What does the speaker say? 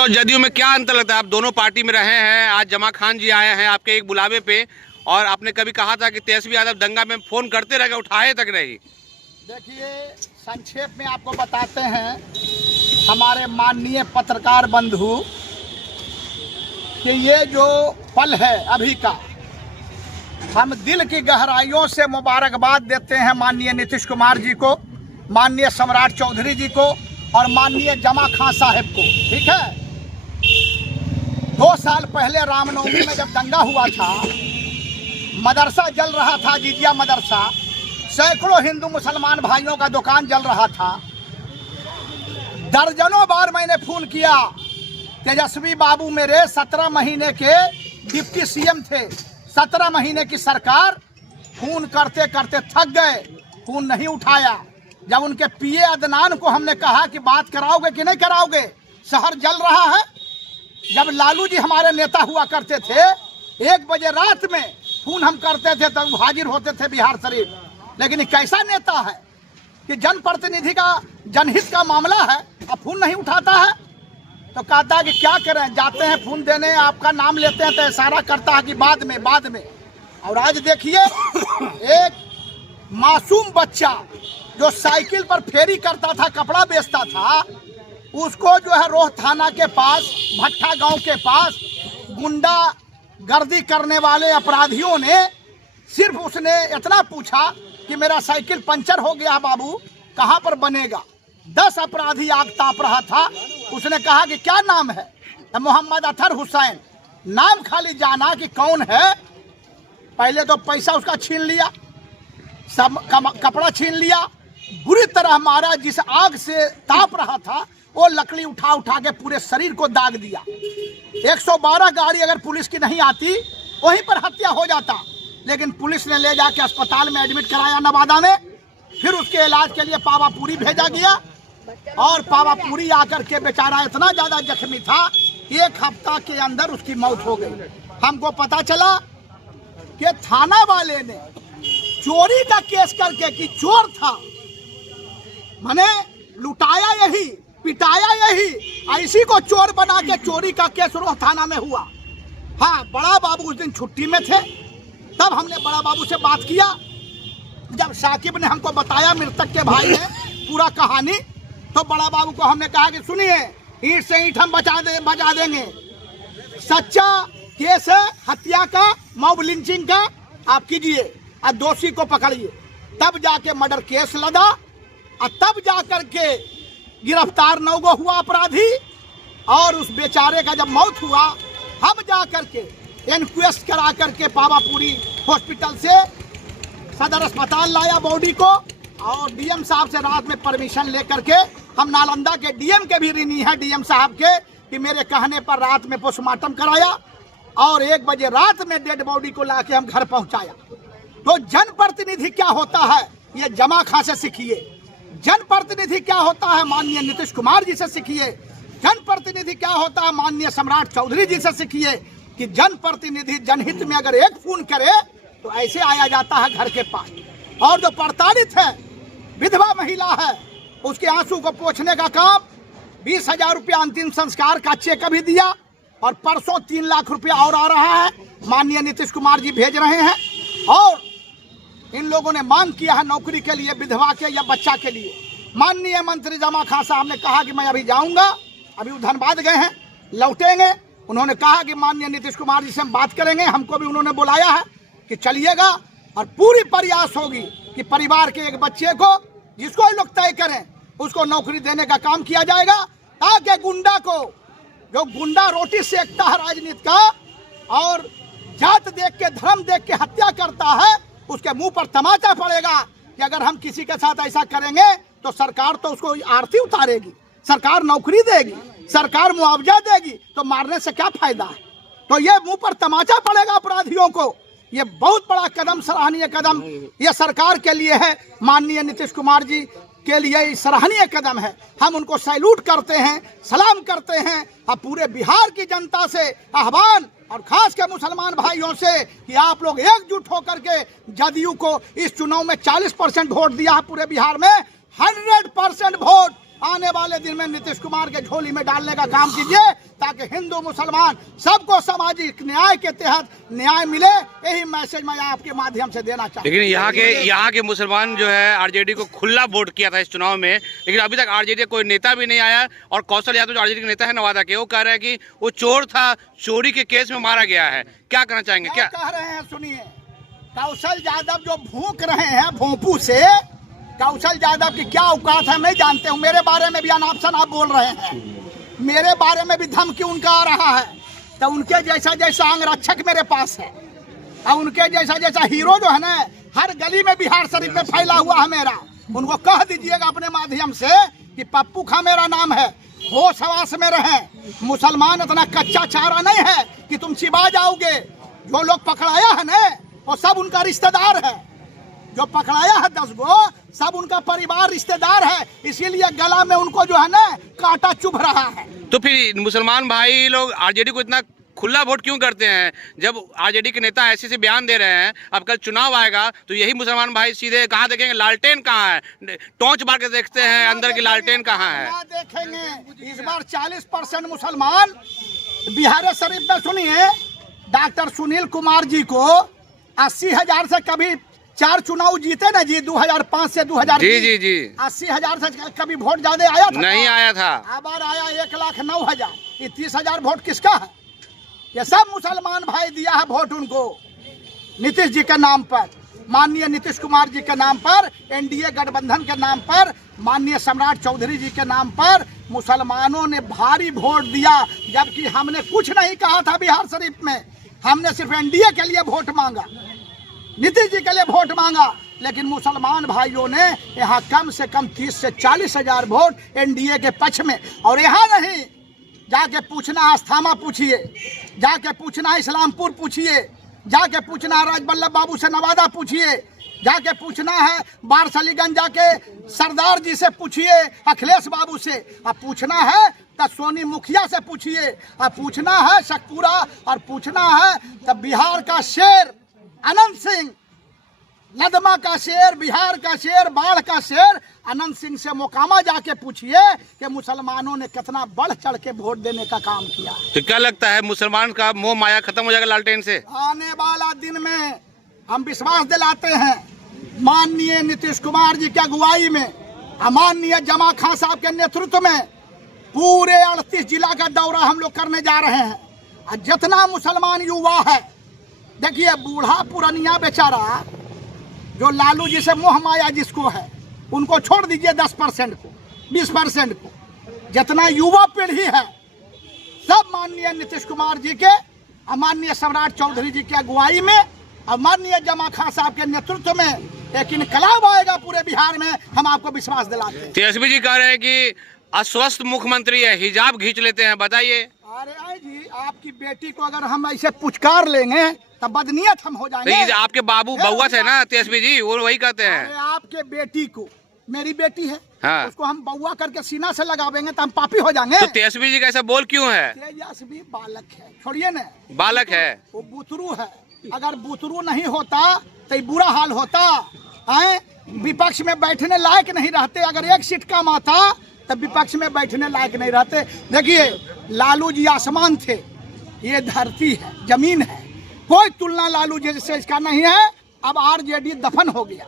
और जदयू में क्या अंतर लगता है? आप दोनों पार्टी में रहे हैं, आज जमा खान जी आए हैं आपके एक बुलावे पे, और आपने कभी कहा था कि तेजस्वी यादव दंगा में फोन करते रह गए, उठाए तक नहीं। देखिए, संक्षेप में आपको बताते हैं हमारे माननीय पत्रकार बंधु कि ये जो पल है अभी का, हम दिल की गहराइयों से मुबारकबाद देते हैं माननीय नीतीश कुमार जी को, माननीय सम्राट चौधरी जी को और माननीय जमा खान साहब को। ठीक है, 2 साल पहले रामनवमी में जब दंगा हुआ था, मदरसा जल रहा था, जिजिया मदरसा, सैकड़ों हिंदू मुसलमान भाइयों का दुकान जल रहा था। दर्जनों बार मैंने फोन किया, तेजस्वी बाबू मेरे 17 महीने के डिप्टी सीएम थे, 17 महीने की सरकार, फोन करते करते थक गए, फोन नहीं उठाया। जब उनके पीए अदनान को हमने कहा कि बात कराओगे कि नहीं कराओगे, शहर जल रहा है। जब लालू जी हमारे नेता हुआ करते थे, 1 बजे रात में फोन हम करते थे तब हाजिर होते थे बिहार शरीफ। लेकिन कैसा नेता है कि जनप्रतिनिधि का जनहित का मामला है, अब फोन नहीं उठाता है। तो कहता है कि क्या करें, जाते हैं फोन देने, आपका नाम लेते हैं तो इशारा करता है कि बाद में। और आज देखिए, एक मासूम बच्चा जो साइकिल पर फेरी करता था, कपड़ा बेचता था, उसको जो है रोह थाना के पास, भट्टा गांव के पास, गुंडा गर्दी करने वाले अपराधियों ने, सिर्फ उसने इतना पूछा कि मेरा साइकिल पंचर हो गया बाबू, कहाँ पर बनेगा। 10 अपराधी आग ताप रहा था। उसने कहा कि क्या नाम है, मोहम्मद अतर हुसैन। नाम खाली जाना कि कौन है। पहले तो पैसा उसका छीन लिया, सब कपड़ा छीन लिया, बुरी तरह मारा। जिस आग से ताप रहा था वो लकड़ी उठा उठा के पूरे शरीर को दाग दिया। 112 गाड़ी अगर पुलिस की नहीं आती, वहीं पर हत्या हो जाता। लेकिन पुलिस ने ले जाके अस्पताल में एडमिट कराया नवादा में, फिर उसके इलाज के लिए पावापुरी भेजा गया। और पावापुरी आकर के बेचारा इतना ज्यादा जख्मी था, 1 हफ्ता के अंदर उसकी मौत हो गई। हमको पता चला कि थाना वाले ने चोरी का केस करके, कि चोर था, माने लुटाया यही, पिटाया यही, ऐसी को चोर बना के चोरी का केस रोह थाना में हुआ। हाँ, बड़ा बाबू उस दिन छुट्टी में थे, तब हमने बड़ा बाबू से बात किया। जब साकिब ने हमको बताया, मृतक के भाई ने पूरा कहानी, तो बड़ा बाबू को हमने कहा कि सुनिए, ईंट से ईंट हम बजा देंगे। सच्चा केस है हत्या का, मॉब लिंचिंग का, आप कीजिए और दोषी को पकड़िए। तब जाके मर्डर केस लदा और तब जाकर के गिरफ्तार 9 गो हुआ अपराधी। और उस बेचारे का जब मौत हुआ, हम जाकर के इंक्वेस्ट करा करके पावापुरी हॉस्पिटल से सदर अस्पताल लाया बॉडी को, और डीएम साहब से रात में परमिशन लेकर के हम नालंदा के डीएम के भी ऋणी हैं, डीएम साहब के, कि मेरे कहने पर रात में पोस्टमार्टम कराया और 1 बजे रात में डेड बॉडी को लाके हम घर पहुंचाया। तो जनप्रतिनिधि क्या होता है, ये जमा खां से सीखिए। जनप्रतिनिधि क्या होता है, माननीय नीतीश कुमार जी से सीखिए। जनप्रतिनिधि क्या होता है, माननीय सम्राट चौधरी जी से सीखिए कि जनप्रतिनिधि जनहित में अगर एक फोन करे तो ऐसे आया जाता है घर के पास। और जो प्रताड़ित है, विधवा महिला है, उसके आंसू को पोंछने का काम, 20,000 रुपया अंतिम संस्कार का चेक भी दिया, और परसों 3 लाख रुपया और आ रहा है, माननीय नीतीश कुमार जी भेज रहे हैं। और इन लोगों ने मांग किया है नौकरी के लिए, विधवा के या बच्चा के लिए। माननीय मंत्री जमा खान साहब ने कहा कि मैं अभी जाऊंगा, अभी वो धनबाद गए हैं, लौटेंगे। उन्होंने कहा कि माननीय नीतीश कुमार जी से हम बात करेंगे, हमको भी उन्होंने बुलाया है कि चलिएगा, और पूरी प्रयास होगी कि परिवार के एक बच्चे को, जिसको ये लोग तय करें, उसको नौकरी देने का काम किया जाएगा, ताकि गुंडा को, जो गुंडा रोटी सेकता है राजनीति का और जात देख के, धर्म देख के हत्या करता है, उसके मुंह पर तमाचा पड़ेगा कि अगर हम किसी के साथ ऐसा करेंगे तो सरकार तो उसको आरती उतारेगी, सरकार नौकरी देगी, सरकार मुआवजा देगी, तो मारने से क्या फायदा है। तो ये मुंह पर तमाचा पड़ेगा अपराधियों को। ये बहुत बड़ा कदम, सराहनीय कदम ये सरकार के लिए है, माननीय नीतीश कुमार जी के लिए सराहनीय कदम है। हम उनको सैल्यूट करते हैं, सलाम करते हैं। और पूरे बिहार की जनता से आह्वान, और खास के मुसलमान भाइयों से, कि आप लोग एकजुट होकर के जदयू को इस चुनाव में 40% वोट दिया है, पूरे बिहार में 100% वोट आने वाले दिन में नीतीश कुमार के झोली में डालने का काम कीजिए, ताकि हिंदू मुसलमान सबको सामाजिक न्याय के तहत न्याय मिले। यही मैसेज मैं आपके माध्यम से देना चाहता हूँ। लेकिन यहाँ के मुसलमान जो है आरजेडी को खुला वोट किया था इस चुनाव में, लेकिन अभी तक आरजेडी कोई नेता भी नहीं आया। और कौशल यादव जो आरजेडी के नेता है नवादा के, वो कह रहे हैं कि वो चोर था, चोरी के केस में मारा गया है। क्या कहना चाहेंगे? क्या कह रहे हैं सुनिए, कौशल यादव जो भूख रहे हैं भोंपू से, कौशल यादव की क्या औकात है मैं जानते हूँ। मेरे बारे में भी अनापशन आप बोल रहे हैं, मेरे बारे में भी धमकी उनका आ रहा है। तो उनके जैसा जैसा अंगरक्षक मेरे पास है, और उनके जैसा जैसा हीरो जो है ना हर गली में बिहार शरीफ में फैला हुआ है मेरा। उनको कह दीजिएगा अपने माध्यम से कि पप्पू खां मेरा नाम है, होश हवास में रहें। मुसलमान इतना कच्चा चारा नहीं है कि तुम चिबा जाओगे। जो लोग पकड़ाया है ना वो सब उनका रिश्तेदार है, जो पकड़ाया है 10 गो सब उनका परिवार रिश्तेदार है, इसीलिए गला में उनको जो है ना कांटा चुभ रहा है। तो फिर मुसलमान भाई लोग आरजेडी को इतना खुला वोट क्यों करते हैं? जब आरजेडी के नेता ऐसे से बयान दे रहे हैं, अब कल चुनाव आएगा तो यही मुसलमान भाई सीधे कहाँ देखेंगे? लालटेन कहाँ है? टॉर्च मार के देखते हैं अंदर की लालटेन कहाँ है? देखेंगे इस बार 40% मुसलमान बिहार शरीफ में। सुनिए, डॉक्टर सुनील कुमार जी को 80,000 से कभी 4 चुनाव जीते ना जी, 2005 से 2020। जी 80,000 से कभी वोट ज्यादा आया था? नहीं आया था। अब आया 1,09,000। ये 30,000 वोट किसका है? ये सब मुसलमान भाई दिया है वोट उनको, नीतीश जी के नाम पर, माननीय नीतीश कुमार जी के नाम पर, एनडीए गठबंधन के नाम पर, माननीय सम्राट चौधरी जी के नाम पर मुसलमानों ने भारी वोट दिया। जबकि हमने कुछ नहीं कहा था बिहार शरीफ में, हमने सिर्फ एनडीए के लिए वोट मांगा, नीतीश जी के लिए वोट मांगा। लेकिन मुसलमान भाइयों ने यहाँ कम से कम 30 से 40,000 वोट एनडीए के पक्ष में। और यहाँ नहीं, जाके पूछना अस्थामा पूछिए, जाके पूछना इस्लामपुर पूछिए, जाके पूछना राजबल्लभ बाबू से नवादा पूछिए, जाके पूछना है बारसलीगंज जाके सरदार जी से पूछिए, अखिलेश बाबू से। अब पूछना है तो सोनी मुखिया से पूछिए, अब पूछना है शेखपुरा, और पूछना है तो बिहार का शेर अनंत सिंह, लदमा का शेर, बिहार का शेर, बाढ़ का शेर अनंत सिंह से मोकामा जाके पूछिए कि मुसलमानों ने कितना बढ़ चढ़ के वोट देने का काम किया। तो क्या लगता है मुसलमान का मोह माया खत्म हो जाएगा लालटेन से? आने वाला दिन में हम विश्वास दिलाते हैं माननीय नीतीश कुमार जी की अगुवाई में, माननीय जमा खान साहब के नेतृत्व में पूरे 38 जिला का दौरा हम लोग करने जा रहे हैं। और जितना मुसलमान युवा है, देखिए बूढ़ा पुरानिया बेचारा जो लालू जी से मोह माया जिसको है, उनको छोड़ दीजिए 10% को, 20% को। जितना युवा पीढ़ी है सब माननीय नीतीश कुमार जी के, माननीय सम्राट चौधरी जी की अगुवाई में, और माननीय जमा खान साहब के नेतृत्व में एक इनकलाब आएगा पूरे बिहार में, हम आपको विश्वास दिलाते हैं। तेजस्वी जी कह रहे हैं कि अस्वस्थ मुख्यमंत्री है, हिजाब खींच लेते हैं, बताइए। अरे आई जी, आपकी बेटी को अगर हम ऐसे पुचकार लेंगे तब बदनीयत हम हो जाएंगे। तो आपके बाबू बउआ थे ना तेजस्वी जी, वो वही कहते हैं। अरे आपके बेटी को, मेरी बेटी है, हाँ। उसको हम बउआ करके सीना से लगावेंगे तो हम पापी हो जाएंगे। तो तेजस्वी जी का ऐसा बोल क्यों है? तेजस्वी बालक है, छोड़िए ना, बालक है, वो बुतरू है। अगर बुतरू नहीं होता तो ये बुरा हाल होता है, विपक्ष में बैठने लायक नहीं रहते। अगर एक सीट कम आता तब विपक्ष में बैठने लायक नहीं रहते। देखिए लालू जी आसमान थे, ये धरती है, जमीन है, कोई तुलना लालू जी से इसका नहीं है। अब आरजेडी दफन हो गया।